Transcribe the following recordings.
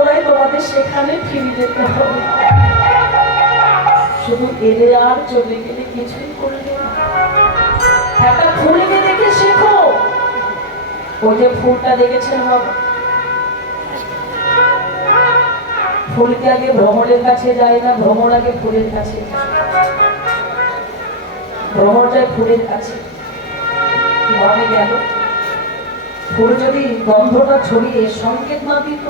পুনরায় তোমাদের সেখানে ফিরে যেতে হবে। শুধু এলে আর চলে গেলে কিছুই করলে একটা ফুলকে দেখে শেখো। ওই যে ফুলটা দেখেছেন বাবা? ফুলকে আগে ভ্রমণের কাছে যায় না, ভ্রমণ আগে ফুলের কাছে ভ্রমণ যায় ফুলের কাছে। কীভাবে গেল। ফুল যদি গন্ধটা ছড়িয়ে সংকেত না দিত,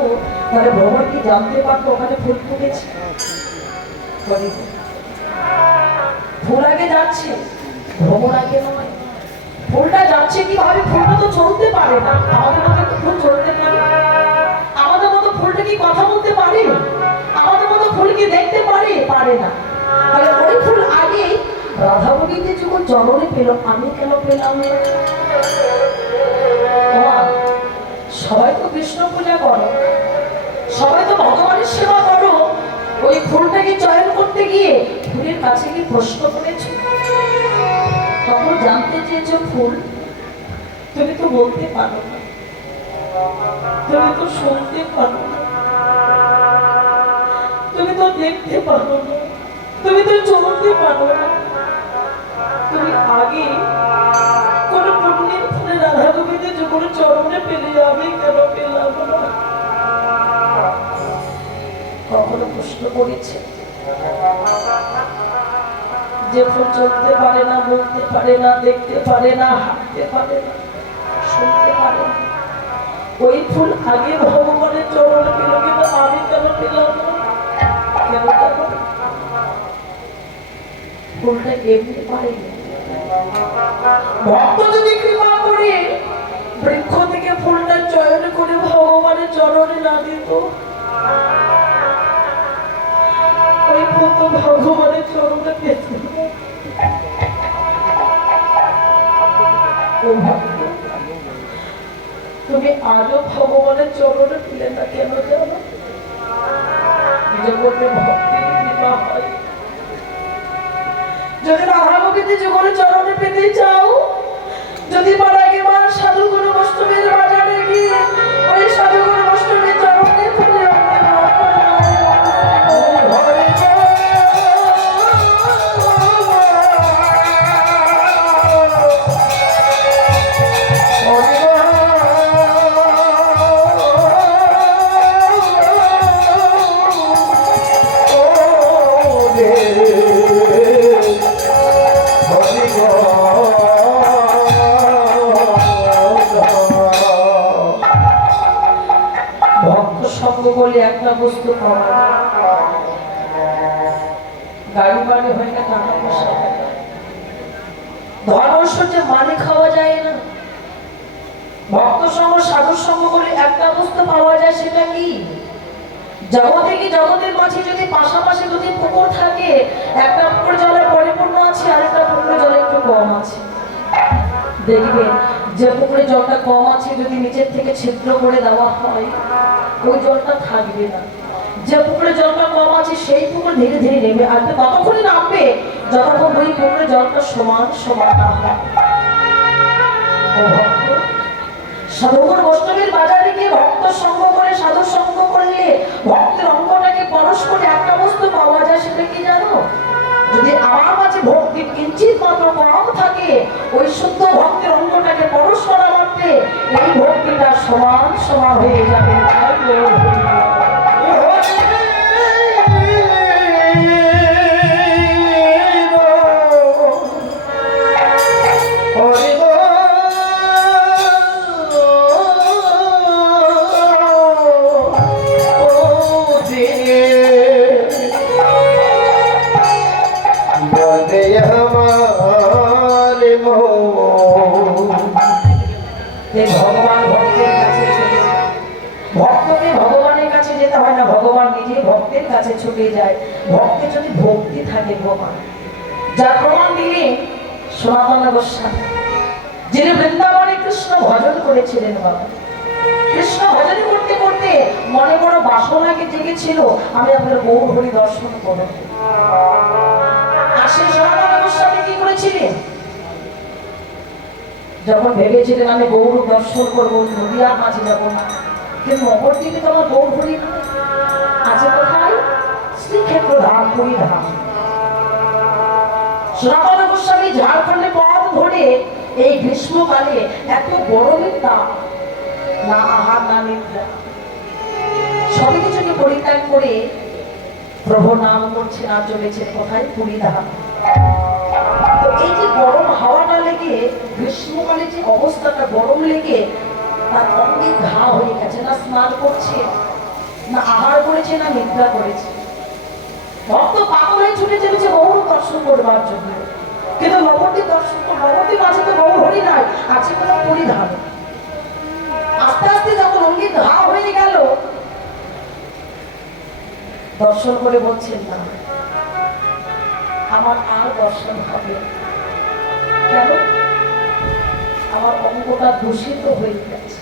তাহলে ভ্রমণ কি জানতে পারতো ওখানে ফুল ফুটেছে। ফুল আগে যাচ্ছে, ভ্রমণ আগে নয়। ফুলটা যাচ্ছে কীভাবে ফুলটা তো চলতে পারে না। আমাদের মতো ফুল চলতে পারে আমাদের মতো ফুলটা কি কথা বলতে পারে? আমাদের মতো ফুল কি দেখতে পারে? পারে না। তাহলে ওই ফুল আগে রাধা যখন জননে পেল, আমি কেন পেলাম? সবাই তো কৃষ্ণ পূজা করো। সবাই তো ভগবানের সেবা করো। ওই ফুলটাকে চয়ন করতে গিয়ে ফুলের কাছে কি প্রশ্ন করেছ। তখন জানতে চেয়েছো ফুল, তুমি তো বলতে পারো না। তুমি তো শুনতে পারো তুমি তো দেখতে পারো না। তুমি তো চলতে পারো না। তুমি আগে রাধা যখন চরণে পেলে যাবে কেন পেলাম কখনো প্রশ্ন করেছে? যে ফুল চলতে পারে না, বলতে পারে না, দেখতে পারে না, হাঁটতে পারে না, শুনতে পারে না। ওই ফুল আগে ভগবানের চরণ পেল, কিন্তু আমি কেন পেলাম কেন? ফুলটা এমনি পাইনি। ভক্ত যদি বৃক্ষ থেকে ফুলটা চয়ন করে ভগবানের চরণে না দিত? ওই ফুল তো ভগবানের চরণে ভক্ত, তুমি আজও ভগবানের চরণে পেলে না কেন জানো জগতে ভক্তির কৃপা হয়। যদি রাধা গোবিন্দ জীবনে চরণে পেতে চাও যদি মারা কম আছে? দেখবে, যে পুকুরে জলটা কম আছে, যদি নিচের থেকে ছিদ্র করে দেওয়া হয়, ওই জলটা থাকবে না। যে পুকুরে জলটা কম আছে, সেই পুকুর ধীরে ধীরে নেমে আসবে, ততক্ষণই নামবে। যতক্ষণ ওই পুকুরে জলটা সমান সমান সাধুগুর অষ্টমীর বাজারে গিয়ে ভক্ত সঙ্গ করে, সাধু সঙ্গ করলে ভক্তের অঙ্গটাকে পরশ করে একটা বস্তু পাওয়া যায় সেটা কি জানো? যদি আমার মাঝে ভক্তি কিঞ্চিত মাত্র কম থাকে, ওই শুদ্ধ ভক্তের অঙ্গটাকে পরশ করা মাত্রে এই ভক্তিটা সমান সমান হয়ে যাবে। কৃষ্ণ করতে করতে মনে বড় বাসনাকে জেগেছিল, আমি আপনার হরি দর্শন যখন ভেবেছিলেন আমি দর্শন করব নদিয়ার মাঝে যাব কিন্তু নবদ্বীপে তো আমার গৌর আছে কোথায়? শ্রীক্ষেত্র ধাম পুরী ধাম। সনাতন গোস্বামী ঝাড়খণ্ডে পথ ধরে এই গ্রীষ্মকালে এত গরমের তাপ না আহার, না নিদ্রা। সবই কিছুকে পরিত্যাগ করে প্রভু নাম করছে, না চলেছে কোথায়? পুরী ধাম। এই যে গরম হাওয়াটা লেগে, গ্রীষ্মকালে যে অবস্থাটা গরম লেগে, তার অঙ্গে ঘা হয়ে গেছে, না স্নান করছে, না আহার করেছে, না নিদ্রা করেছে। ভক্ত পাগল হয়ে ছুটে চলেছে গৌর দর্শন করবার জন্য। কিন্তু নাই, আছে কোনো পরিধান। আস্তে আস্তে যখন অঙ্গে ঘা হয়ে গেল, দর্শন করে বলছেন, না, আমার আর দর্শন হবে কেন? আমার অঙ্গটা দূষিত হয়ে গেছে।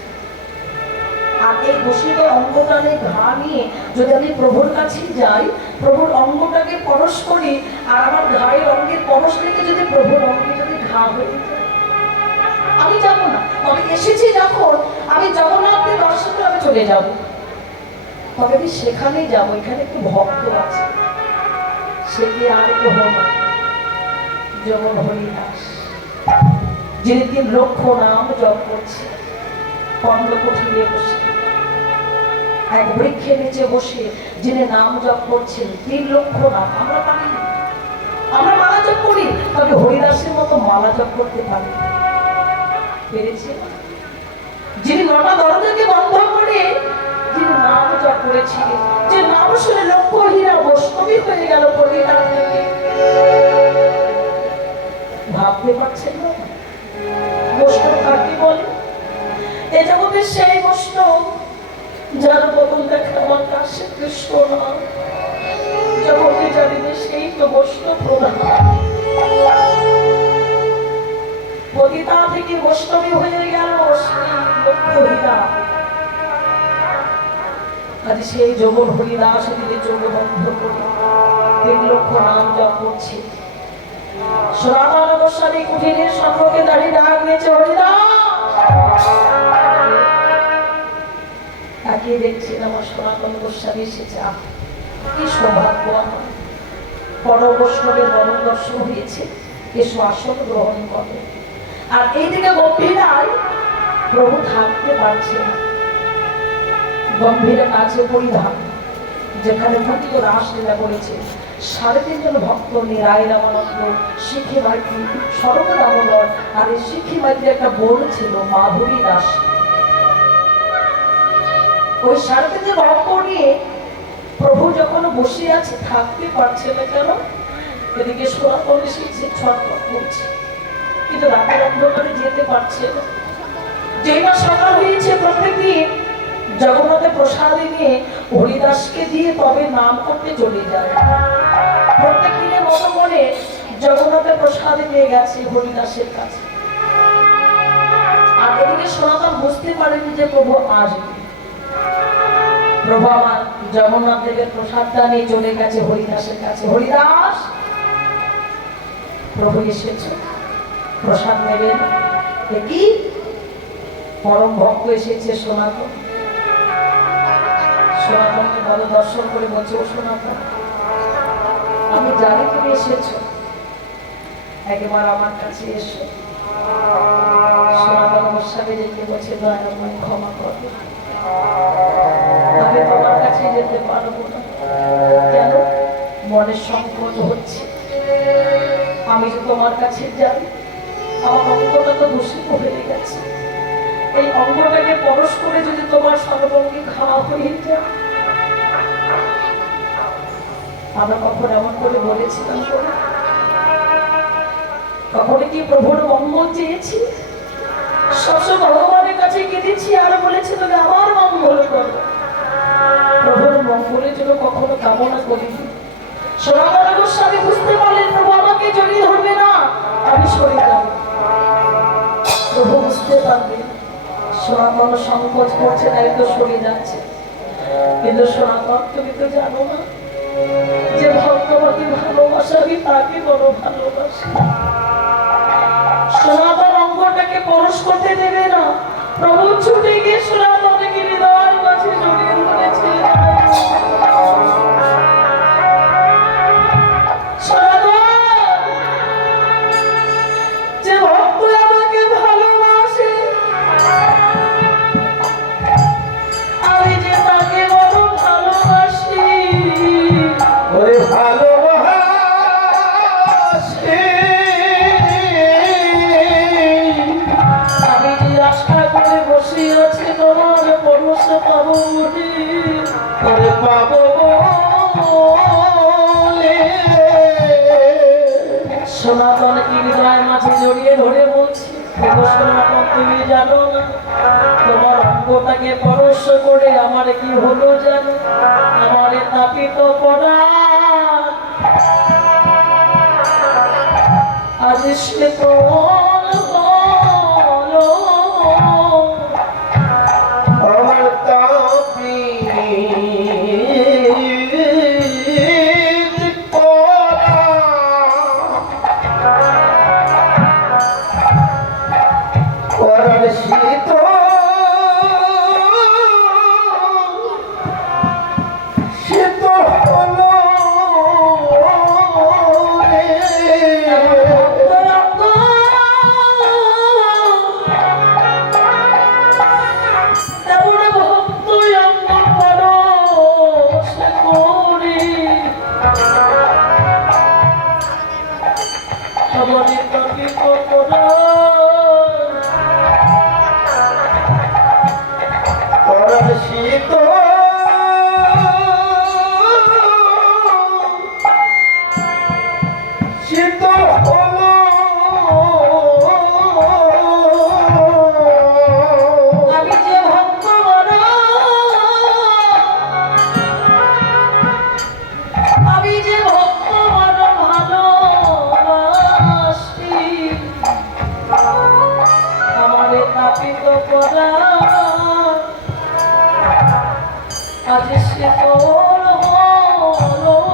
আর এই দূষিত অঙ্গটা ঘা নিয়ে যদি আমি প্রভুর কাছে যাই, প্রভুর অঙ্গটাকে পরশ করি, আর আমার ঘায়ের অঙ্গের পরশ থেকে যদি প্রভুর অঙ্গে যদি ঘা হয়ে আমি যাব না। তবে এসেছি যখন, আমি জগন্নাথকে দর্শন করে আমি চলে যাব। তবে আমি সেখানেই যাব, এখানে একটু ভক্ত আছে। সে কি আর কেউ না যেমন হরিদাস যিনি তিন লক্ষ নাম জপ করছে কর্ণকুঠিরে বসে। এক বৃক্ষের নিচে বসে যিনি নাম জপ করছেন, তিন লক্ষ নাম আমরা পারি আমরা মালা জপ করি, তবে হরিদাসের মতো মালা জপ করতে পারি। পেরেছে? যিনি নটা দরজাকে বন্ধ করে যিনি নাম জপ করেছিলেন, যে নাম শুনে লক্ষ হীরা বৈষ্ণবী হয়ে গেল পরিবার থেকে। আমার কাছে কৃষ্ণ নাম জগতে জানিবে সেই তো বৈষ্ণব পতিতা থেকে বৈষ্ণবী হয়ে গেল আজ সেই যৌবন হরিদাস দিলে চোখ বন্ধ করে তিন নাম জপ করছে সনাতন গোস্বামী কুঠিরের সম্মুখে দাঁড়িয়ে ডাক দিয়েছে হরিদাস তাকিয়ে দেখছেন আমার সনাতন গোস্বামী এসেছে। কি সৌভাগ্য আমার। পরম বৈষ্ণবের বরণ দর্শন হয়েছে। এসো আসন গ্রহণ করো। আর এইদিকে গম্ভীরায় প্রভু থাকতে পারছে না। গম্ভীরের কাছে পরিধান, যেখানে ভক্ত রাসলীলা করেছে সাড়ে তিনজন ভক্ত নিয়ে রায় রামানন্দ, শিখে মাইতি সরব দামোদর, আর এই শিখি মাইতির একটা বোন ছিল মাধুরী দাস। ওই তিনজন ভক্ত নিয়ে প্রভু যখন বসে আছে, থাকতে পারছে না কেন? এদিকে সোনা সনাতন শিখছে ছটফট করছে। কিন্তু রাতের অন্ধকারে যেতে পারছে না। যেই না সকাল হয়েছে প্রত্যেকদিন জগন্নাথের প্রসাদে নিয়ে হরিদাসকে দিয়ে তবে নাম করতে চলে যায়। প্রত্যেক দিনে মতো করে জগন্নাথের প্রসাদে নিয়ে গেছে হরিদাসের কাছে। আর এদিকে সনাতন বুঝতে পারেনি যে প্রভু আসবে। প্রভু জগন্নাথ দেবের প্রসাদটা নিয়ে চলে গেছে হরিদাসের কাছে। হরিদাস! প্রভু এসেছে। প্রসাদ নেবেন। কি? পরম ভক্ত এসেছে সনাতন সনাতনকে দর্শন করে বলছে, ও সনাতন আমি জানি তুমি এসেছ। একবার আমার কাছে এসো। সনাতন গোস্বামী রেখে বলছে দয়াময় ক্ষমা করো। আমি তোমার কাছে যেতে পারব না। কেন? মনের সংকট হচ্ছে। আমি যে তোমার কাছে যাই, আমার অঙ্গটা তো দূষিত হয়ে গেছে। এই অঙ্গটাকে পরশ করে যদি তোমার সর্বঙ্গে খাওয়া হয়ে যায়। আমরা কখন এমন করে বলেছিলাম কখনো কি প্রভুর মঙ্গল চেয়েছি? সবসময় ভগবানের কাছে কেঁদেছি আর বলেছি পারলেন, প্রভু আমাকে তো সরে তুমি তো জানো না যে ভক্তবাদী ভালোবাসা আমি তাকে বড় ভালোবাসি। সনাতন অঙ্গটাকে পরশ করতে দেবে না। প্রভু ছুটে গিয়ে সনাতনকে সনাতন হৃদয় মাঝে জড়িয়ে ধরে বলছি সনাতন তুমি জানো না, তোমার অঙ্গটাকে পরশ করে আমার কি হলো জানো? আমার তাপিত করা আজ সে তো আজ সে তোর হলো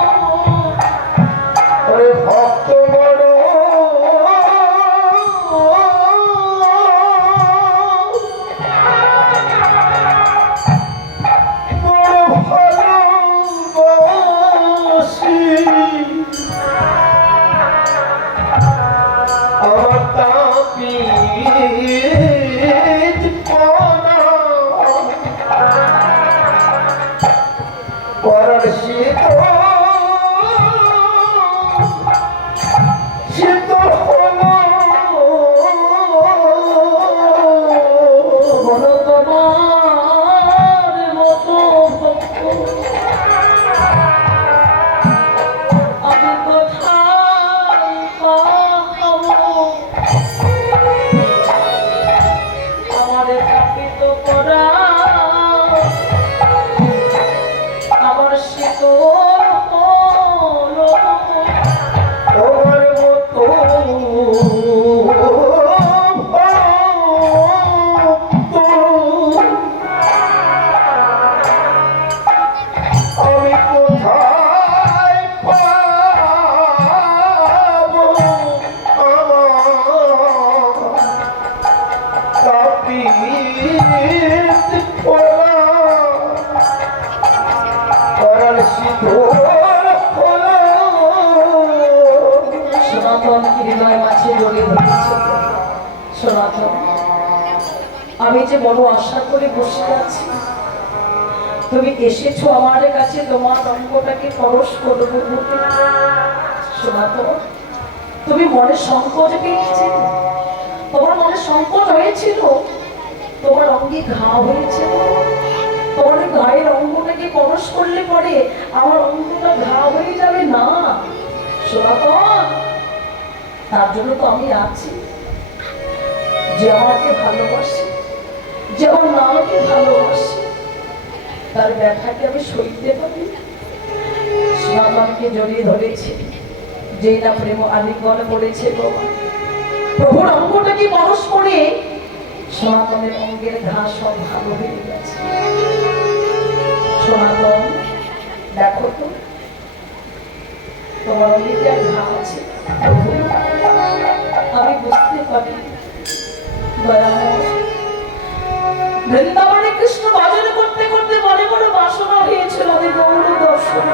আমি যে বড় আশা করে বসে আছি, তুমি এসেছ আমার কাছে, তোমার অঙ্গটাকে পরশ করব। সনাতন তুমি মনে সংকট পেয়েছে তোমার মনে সংকট হয়েছিল? তোমার অঙ্গে ঘা হয়েছে? তোমার গায়ের অঙ্গটাকে পরশ করলে পরে আমার অঙ্গটা ঘা হয়ে যাবে না। সনাতন তার জন্য তো আমি আছি। যে আমাকে ভালোবাসে, যে আমার নামকে ভালোবাসে, তার ব্যথাকে আমি সইতে পারি সনাতনকে জড়িয়ে ধরেছে, যেই না প্রেম আলিঙ্গন করেছে প্রভুর অঙ্গটাকে পরশ করে? সনাতনের অঙ্গের ঘা সব ভালো হয়ে গেছে। সনাতন দেখো তো তোমার অঙ্গিতে আর আছে আমি বুঝতে পারি বৃন্দাবনে কৃষ্ণ ভজন করতে করতে মনে মনে বাসনা হয়েছিল আমি গৌর দর্শন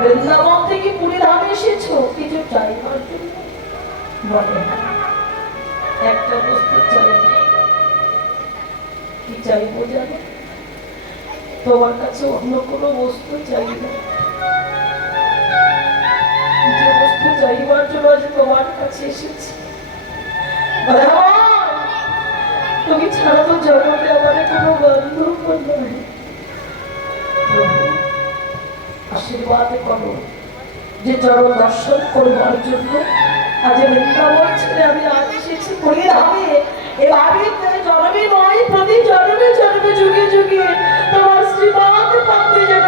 বৃন্দাবন থেকে পুরী ধামে এসেছ কিছু চাইবার জন্য। তোমার কাছে অন্য কোনো বস্তু চাই বস্তু চাইবার জন্য আজ তোমার কাছে এসেছি। তুমি ছাড়া তো জগতে আমার কোনো নাই। প্রভু, আশীর্বাদ করো যে চরণ দর্শন করবার জন্য আজ বৃন্দাবন ছেড়ে আমি আজ এসেছি পরিধামে এভাবে জন্মে নয়, প্রতি জন্মে জন্মে যুগে যুগে তোমার শ্রীপাদ পাতে যেন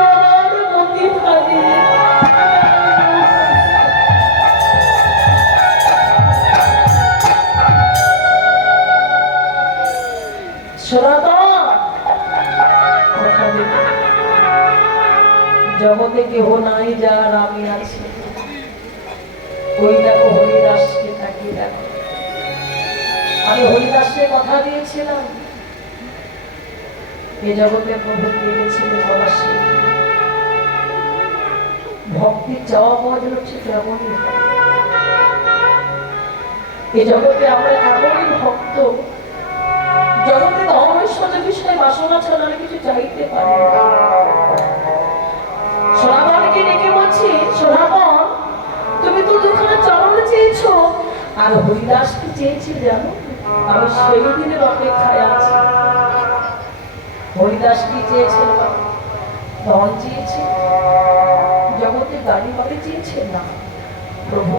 হরিদাসকে কথা দিয়েছিলাম। এ জগতে প্রভু দিয়ে গেছিল ভক্তি চাওয়া পাওয়া যেন ঠিক এমনই এ জগতে আমরা এমনই ভক্ত, জগতে ধন বিষয়ে বাসনা ছাড়া কিছু চাইতে পারি। সোনাবনকে ডেকে বলছি সোনাবন তুমি তো দুখানা চরণ চেয়েছো। আর হরিদাস কি চেয়েছি জানো আমি সেই দিনের অপেক্ষায় আছি। হরিদাস কি চেয়েছে ধন চেয়েছে জগতে গাড়ি হবে চেয়েছেন না? প্রভু